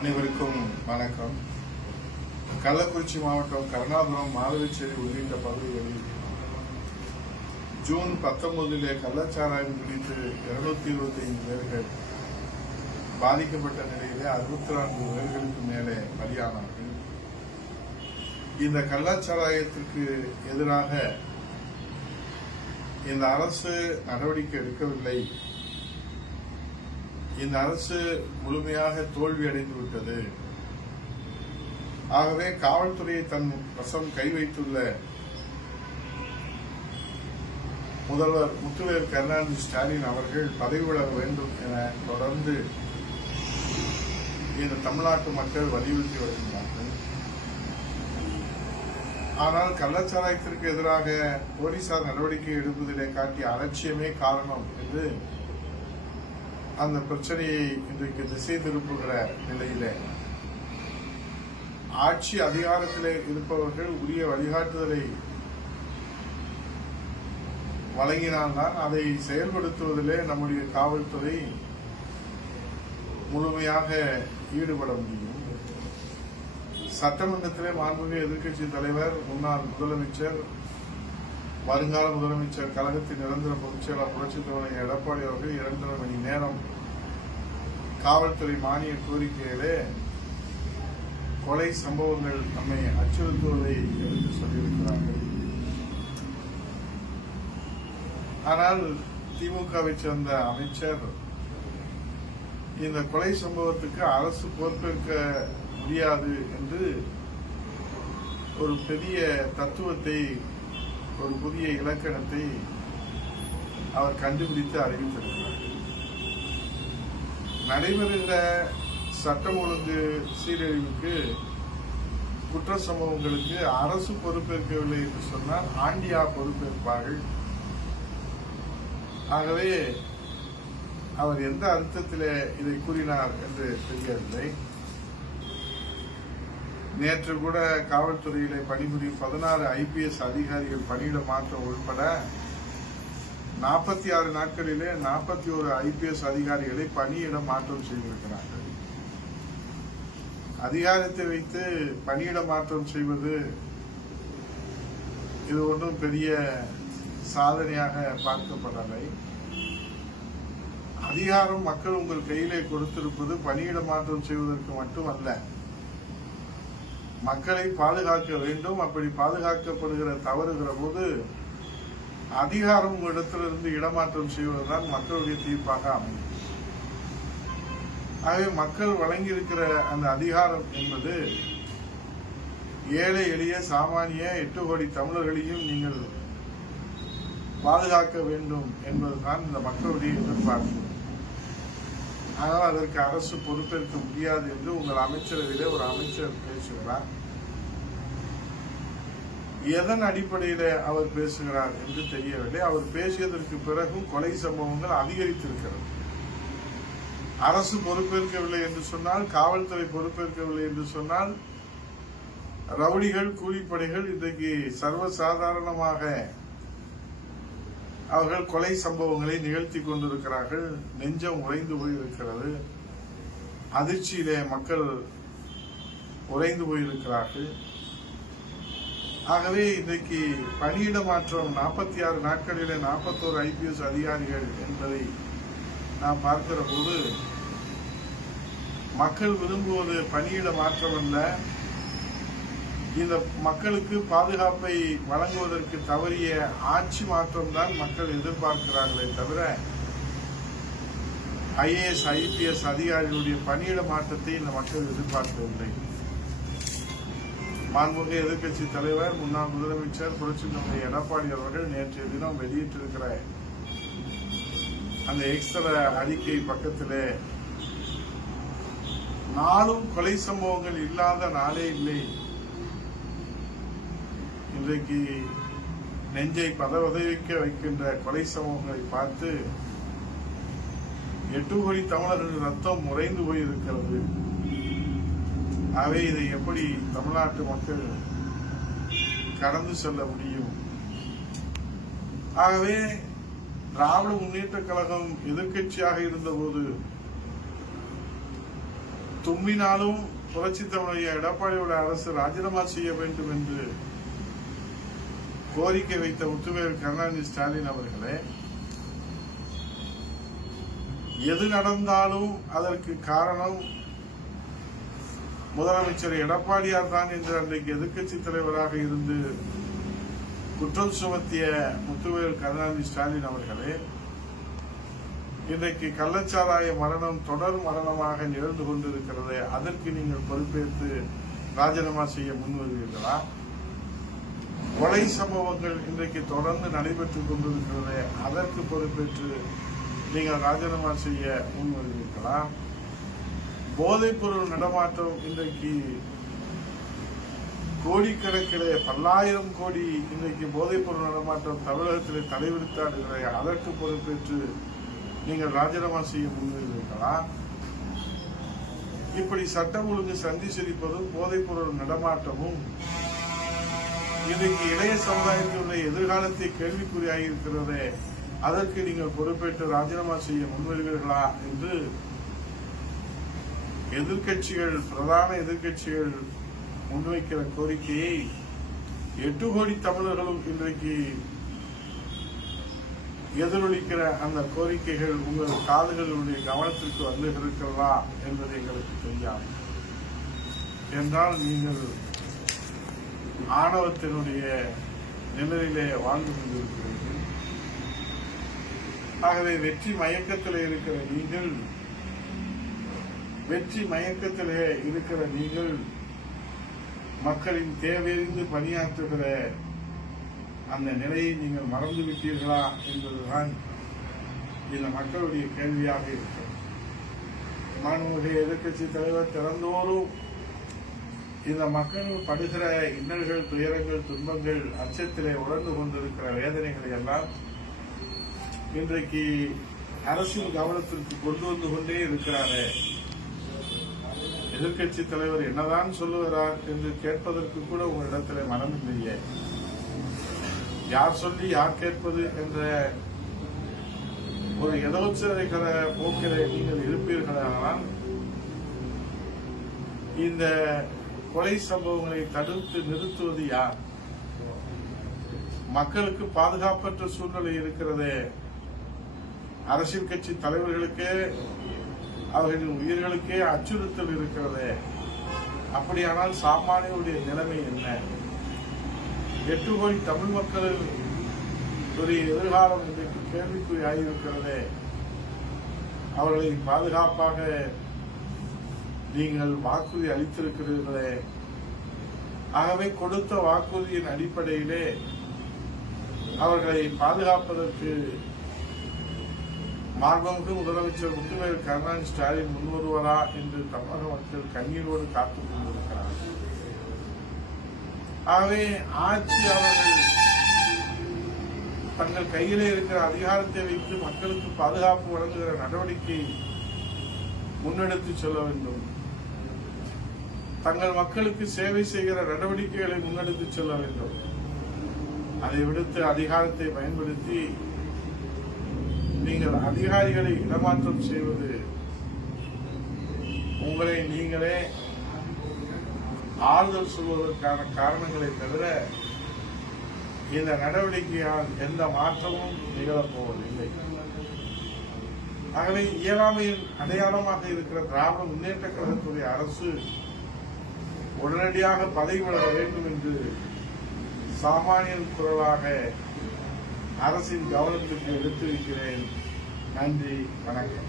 அனைவருக்கும் வணக்கம். கள்ளக்குறிச்சி மாவட்டம் கருணாபுரம், மாதவிச்சேரி உள்ளிட்ட பகுதிகளில் ஜூன் 19 கள்ளச்சாராயம் குறித்து 225 பேர்கள் பாதிக்கப்பட்ட நிலையிலே 64 பேர்களுக்கு மேலே பலியானார்கள். இந்த கள்ளச்சாராயத்திற்கு எதிராக இந்த அரசு நடவடிக்கை எடுக்கவில்லை. இந்த அரசு முழுமையாக தோல்வி அடைந்து விட்டது. ஆகவே காவல்துறையை தன் வசம் கை வைத்துள்ள முதல்வர் முத்துவேல் கருணாநிதி ஸ்டாலின் அவர்கள் பதவி விலக வேண்டும் என தொடர்ந்து இந்த தமிழ்நாட்டு மக்கள் வலியுறுத்தி வருகின்றார்கள். ஆனால் கள்ளச்சாராயத்திற்கு எதிராக போலீசார் நடவடிக்கை எடுப்பதிலே காட்டிய அலட்சியமே காரணம் என்று அந்த பிரச்சனையை இன்றைக்கு திசை திருப்புகிற நிலையில ஆட்சி அதிகாரத்திலே இருப்பவர்கள் உரிய வழிகாட்டுதலை வழங்கினால்தான் அதை செயல்படுத்துவதிலே நம்முடைய காவல்துறை முழுமையாக ஈடுபட முடியும். சட்டமன்றத்திலே மாண்புமிகு எதிர்க்கட்சி தலைவர், முன்னாள் முதலமைச்சர், வருங்கால முதலமைச்சர், கழகத்தின் நிரந்தர பொதுச் செயலாளர் புரட்சித் தலைவர் எடப்பாடி அவர்கள் 2.5 மணி நேரம் காவல்துறை மானிய கோரிக்கையிலே கொலை சம்பவங்கள் நம்மை அச்சுறுத்துவதை எடுத்து சொல்லியிருக்கிறார்கள். ஆனால் திமுகவை சேர்ந்த அமைச்சர் இந்த கொலை சம்பவத்துக்கு அரசு பொறுப்பேற்க முடியாது என்று ஒரு பெரிய தத்துவத்தை, ஒரு புதிய இலக்கணத்தை அவர் கண்டுபிடித்து அறிவித்திருக்கிறார். நடைபெறுகிற சட்டம் ஒழுங்கு சீரழிவுக்கு, குற்ற சம்பவங்களுக்கு அரசு பொறுப்பேற்கவில்லை என்று சொன்னால் ஆண்டியா பொறுப்பேற்பார்கள். ஆகவே அவர் எந்த அர்த்தத்திலே இதை கூறினார் என்று தெரியவில்லை. நேற்று கூட காவல்துறையிலே பணிபுரியும் 16 IPS அதிகாரிகள் பணியிட மாற்றம் உட்பட 46 நாட்களிலே 41 IPS அதிகாரிகளை பணியிட மாற்றம் செய்திருக்கிறார்கள். அதிகாரத்தை வைத்து பணியிட மாற்றம் செய்வது இது ஒன்றும் பெரிய சாதனையாக பார்க்கப்படவில்லை. அதிகாரம் மக்கள் உங்கள் கையிலே கொடுத்திருப்பது பணியிட மாற்றம் செய்வதற்கு மட்டுமல்ல, மக்களை பாதுகாக்க வேண்டும். அப்படி பாதுகாக்கப்படுகிற தவறுகிற போது அதிகாரம் உங்களிடத்திலிருந்து இடமாற்றம் செய்வதுதான் மக்களுடைய தீர்ப்பாக அமையும். ஆகவே மக்கள் வழங்கியிருக்கிற அந்த அதிகாரம் என்பது ஏழை எளிய சாமானிய 8 கோடி தமிழர்களையும் நீங்கள் பாதுகாக்க வேண்டும் என்பதுதான் இந்த மக்களுடைய எதிர்பார்ப்பு. ஆனால் அதற்கு அரசு பொறுப்பேற்க முடியாது என்று உங்கள் அமைச்சரவையிலே ஒரு அமைச்சர் பேசுகிறார். எதன் அடிப்படையில் அவர் பேசுகிறார் என்று தெரியவில்லை. அவர் பேசியதற்கு பிறகும் கொலை சம்பவங்கள் அதிகரித்திருக்கிறது. அரசு பொறுப்பேற்கவில்லை என்று சொன்னால், காவல்துறை பொறுப்பேற்கவில்லை என்று சொன்னால், ரவுடிகள், கூலிப்படைகள் இன்றைக்கு சர்வசாதாரணமாக அவர்கள் கொலை சம்பவங்களை நிகழ்த்தி கொண்டிருக்கிறார்கள். நெஞ்சம் உறைந்து போயிருக்கிறது. அதிர்ச்சியிலே மக்கள் உறைந்து போயிருக்கிறார்கள். ஆகவே இன்றைக்கு பணியிட மாற்றம் 46 நாட்களிலே 41 IPS அதிகாரிகள் என்பதை நாம் பார்க்கிற போது மக்கள் விரும்புவது பணியிட மாற்றம் அல்ல, இந்த மக்களுக்கு பாதுகாப்பை வழங்குவதற்கு தவறிய ஆட்சி மாற்றம் தான் மக்கள் எதிர்பார்க்கிறார்களே தவிர IAS IPS அதிகாரிகளுடைய பணியிட மாற்றத்தை இந்த மக்கள் எதிர்பார்க்கவில்லை. மாண்புமிகு எதிர்க்கட்சி தலைவர், முன்னாள் முதலமைச்சர், புரட்சித் தலைவர் எடப்பாடி அவர்கள் நேற்றைய தினம் வெளியிட்டிருக்கிற அந்த எக்ஸ்ட்ரா அறிக்கை பக்கத்திலே நாளும் கொலை சம்பவங்கள் இல்லாத நாளே இல்லை. இன்றைக்கு நெஞ்சை பதவதைக்க வைக்கின்ற கொலை சம்பவங்களை பார்த்து 8 கோடி தமிழர்கள் ரத்தம் உறைந்து போயிருக்கிறது. ஆகவே இதை எப்படி தமிழ்நாட்டு மக்கள் கடந்து செல்ல முடியும்? ஆகவே திராவிட முன்னேற்ற கழகம் எதிர்க்கட்சியாக இருந்தபோது தும்பினாலும் புரட்சி தமிழக எடப்பாடியோட அரசு ராஜினாமா செய்ய வேண்டும் என்று கோரிக்கை வைத்த முத்துவேல் கருணாநிதி ஸ்டாலின் அவர்களே, எது நடந்தாலும் அதற்கு காரணம் முதலமைச்சர் எடப்பாடியார் தான் என்று அன்றைக்கு எதிர்க்கட்சி தலைவராக இருந்து குற்றம் சுமத்திய முத்துவேல் கருணாநிதி ஸ்டாலின் அவர்களே, இன்றைக்கு கள்ளச்சாராய மரணம் தொடர் மரணமாக நிகழ்ந்து கொண்டிருக்கிறது. அதற்கு நீங்கள் பொறுப்பேற்று ராஜினாமா செய்ய முன்வருவீர்களா? கொலை சம்பவங்கள் இன்றைக்கு தொடர்ந்து நடைபெற்றுக் கொண்டிருக்கிறது. அதற்கு பொறுப்பேற்று நீங்கள் ராஜினாமா செய்ய முன்வருவீர்களா? போதைப் பொருள் நடமாட்டம் இன்றைக்கு கோடிக்கணக்கிலே பல்லாயிரம் கோடி இன்றைக்கு போதைப் பொருள் நடமாட்டம் தமிழகத்திலே தலைவிரித்தாடுகிற அதற்கு பொறுப்பேற்று நீங்கள் ராஜினாமா செய்ய முன்வருவீர்களா? இப்படி சட்டம் ஒழுங்கு சந்தி சிரிப்பதும் போதைப் பொருள் நடமாட்டமும் இன்றைக்கு இளைய சமுதாயத்தினுடைய எதிர்காலத்தை கேள்விக்குறியாகி இருக்கிறதே, அதற்கு நீங்கள் பொறுப்பேற்று ராஜினாமா செய்ய முன்வருவீர்களா என்று எதிர்கட்சிகள், பிரதான எதிர்கட்சிகள் முன்வைக்கிற கோரிக்கையை 8 கோடி தமிழர்களும் இன்றைக்கு எதிரொலிக்கிற அந்த கோரிக்கைகள் உங்கள் காதுகளுடைய கவனத்திற்கு வந்து இருக்கிறதா என்பது எங்களுக்கு தெரியாது. என்றால் நீங்கள் ஆணவத்தினுடைய நிலையிலே வாழ்ந்து கொண்டிருக்கிறீர்கள். ஆகவே வெற்றி மயக்கத்திலே இருக்கிற நீங்கள் மக்களின் தேவையறிந்து பணியாற்றுகிற அந்த நிலையை நீங்கள் மறந்து விட்டீர்களா என்பதுதான் இந்த மக்களுடைய கேள்வியாக இருக்கிறது. மாண்புமிகு எதிர்க்கட்சி தலைவர் திறந்தோறும் இந்த மக்கள் படுகிற இன்னல்கள், துயரங்கள், துன்பங்கள், அச்சத்திலே உணர்ந்து கொண்டிருக்கிற வேதனைகளை எல்லாம் இன்றைக்கு அரசின் கவனத்திற்கு கொண்டு வந்து கொண்டே இருக்கிறாரே, எதிர்க்கட்சி தலைவர் என்னதான் சொல்லுகிறார் என்று கேட்பதற்கு கூட உங்களிடத்திலே மனமில்லையே. யார் சொல்லி யார் கேட்பது என்ற ஒரு எதோச்சரிக்கிற போக்கிலே நீங்கள் இருப்பீர்களானால் இந்த கொலை சம்பவங்களை தடுத்து நிறுத்துவது யார்? மக்களுக்கு பாதுகாப்பற்ற சூழ்நிலை இருக்கிறதே, அரசியல் கட்சி தலைவர்களுக்கே அவர்களின் உயிர்களுக்கே அச்சுறுத்தல் இருக்கிறதே, அப்படியானால் சாமானியருடைய நிலைமை என்ன? 8 கோடி தமிழ் மக்களின் எதிர்காலம் இன்றைக்கு கேள்விக்குறி ஆகியிருக்கிறதே, அவர்களை பாதுகாப்பாக நீங்கள் வாக்குறுதி அளித்திருக்கிறீர்களே. ஆகவே கொடுத்த வாக்குறுதியின் அடிப்படையிலே அவர்களை பாதுகாப்பதற்கு மாண்புமிகு முதலமைச்சர் முத்துவேல் கருணாநிதி ஸ்டாலின் முன்வருவாரா என்று தமிழக மக்கள் கண்ணீரோடு காத்துக் கொண்டிருக்கிறார்கள். ஆகவே ஆட்சியாளர்கள் தங்கள் கையிலே இருக்கிற அதிகாரத்தை வைத்து மக்களுக்கு பாதுகாப்பு வழங்குகிற நடவடிக்கை முன்னெடுத்து செல்ல வேண்டும். தங்கள் மக்களுக்கு சேவை செய்கிற நடவடிக்கைகளை முன்னெடுத்து செல்ல வேண்டும். அதை விடுத்து அதிகாரத்தை பயன்படுத்தி நீங்கள் அதிகாரிகளை இடமாற்றம் செய்வது உங்களை நீங்களே ஆறுதல் சொல்வதற்கான காரணங்களை தவிர இந்த நடவடிக்கையால் எந்த மாற்றமும் நிகழப்போவதில்லை. ஆகவே இயலாமையின் அடையாளமாக இருக்கிற திராவிட முன்னேற்ற கழகத்துடைய அரசு உடனடியாக பதவி விலக வேண்டும் என்று சாமானியன் குரலாக அரசின் கவனத்திற்கு எடுத்து வைக்கிறேன். நன்றி, வணக்கம்.